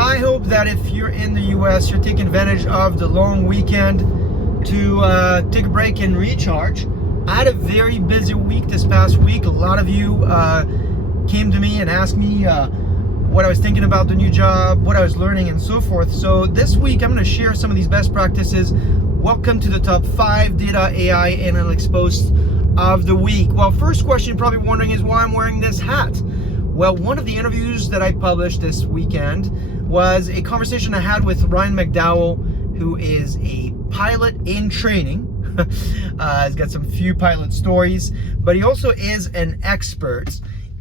I hope that if you're in the US, you're taking advantage of the long weekend to take a break and recharge. I had a very busy week this past week. A lot of you came to me and asked me what I was thinking about the new job, what I was learning, and so forth. So this week, I'm going to share some of these best practices. Welcome to the top 5 data, AI, analytics posts of the week. Well, first question you're probably wondering is why I'm wearing this hat. Well, one of the interviews that I published this weekend was a conversation I had with Ryan McDowell, who is a pilot in training. He's got some few pilot stories, but he also is an expert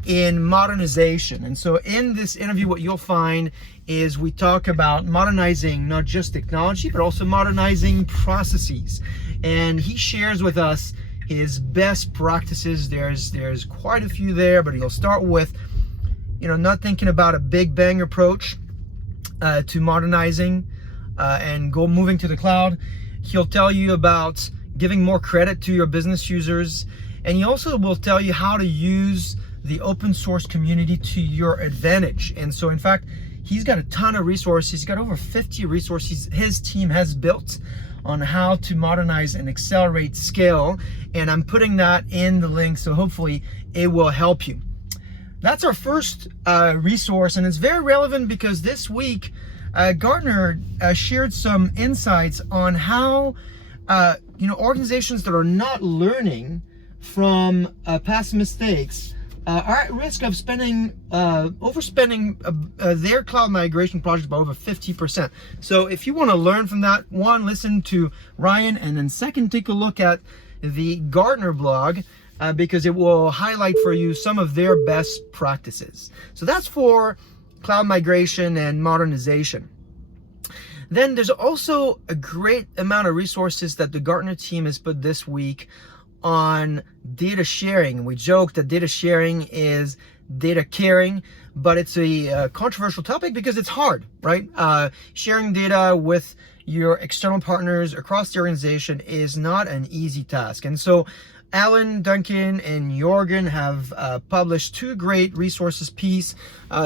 in modernization. And so in this interview, what you'll find is we talk about modernizing not just technology, but also modernizing processes. And he shares with us his best practices. There's quite a few there, but he'll start with, not thinking about a big bang approach to modernizing and moving to the cloud. He'll tell you about giving more credit to your business users, and he also will tell you how to use the open source community to your advantage. And so in fact, he's got a ton of resources. He's got over 50 resources his team has built on how to modernize and accelerate scale, and I'm putting that in the link, so hopefully it will help you. That's our first resource, and it's very relevant because this week Gartner shared some insights on how organizations that are not learning from past mistakes are at risk of overspending their cloud migration projects by over 50%. So if you want to learn from that, one, listen to Ryan, and then second, take a look at the Gartner blog because it will highlight for you some of their best practices. So that's for cloud migration and modernization. Then there's also a great amount of resources that the Gartner team has put this week on data sharing. We joke that data sharing is data caring, but it's a controversial topic because it's hard, right? Sharing data with your external partners across the organization is not an easy task. And so Alan, Duncan, and Jorgen have published 2 great resources piece.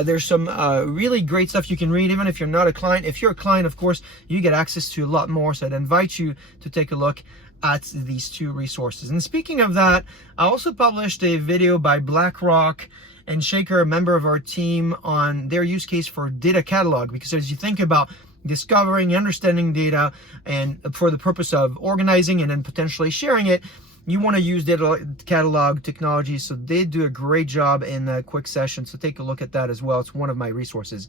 There's some really great stuff you can read, even if you're not a client. If you're a client, of course, you get access to a lot more. So I'd invite you to take a look at these 2 resources. And speaking of that, I also published a video by BlackRock and Shaker, a member of our team, on their use case for data catalog. Because as you think about discovering, understanding data, and for the purpose of organizing and then potentially sharing it, you want to use data catalog technology. So they do a great job in a quick session. So take a look at that as well. It's one of my resources.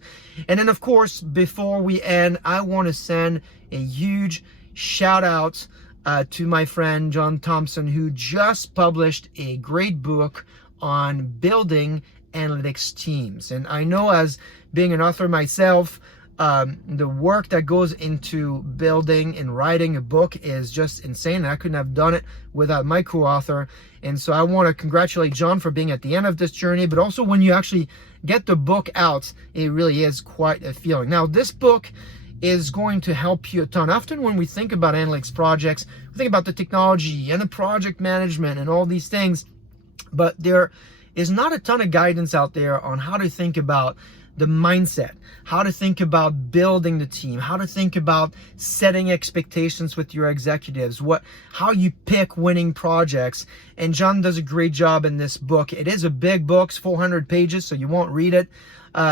And then of course, before we end, I want to send a huge shout out to my friend, John Thompson, who just published a great book on building analytics teams. And I know, as being an author myself, the work that goes into building and writing a book is just insane. I couldn't have done it without my co-author. And so I want to congratulate John for being at the end of this journey, but also when you actually get the book out, it really is quite a feeling. Now, this book is going to help you a ton. Often when we think about analytics projects, we think about the technology and the project management and all these things, but there is not a ton of guidance out there on how to think about the mindset, how to think about building the team, how to think about setting expectations with your executives, how you pick winning projects. And John does a great job in this book. It is a big book, it's 400 pages, so you won't read it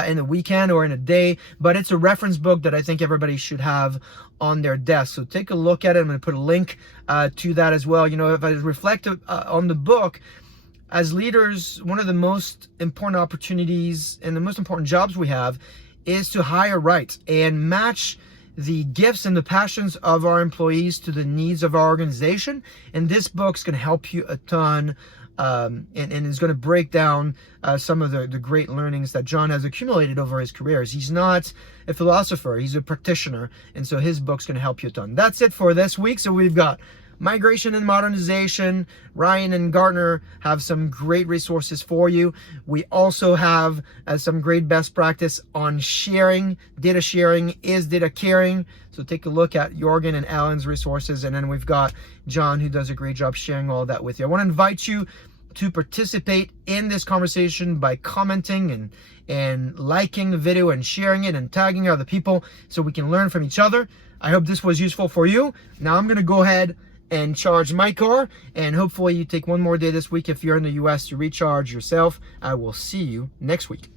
in a weekend or in a day, but it's a reference book that I think everybody should have on their desk. So take a look at it. I'm going to put a link to that as well. If I reflect on the book, as leaders, one of the most important opportunities and the most important jobs we have is to hire right and match the gifts and the passions of our employees to the needs of our organization. And this book's going to help you a ton, and is going to break down some of the great learnings that John has accumulated over his careers. He's not a philosopher, he's a practitioner, and so his book's going to help you a ton. That's it for this week. So we've got migration and modernization. Ryan and Gartner have some great resources for you. We also have some great best practice on sharing. Data sharing is data caring. So take a look at Jorgen and Alan's resources. And then we've got John, who does a great job sharing all that with you. I want to invite you to participate in this conversation by commenting and liking the video and sharing it and tagging other people so we can learn from each other. I hope this was useful for you. Now I'm gonna go ahead and charge my car, and hopefully you take one more day this week if you're in the US to recharge yourself. I will see you next week.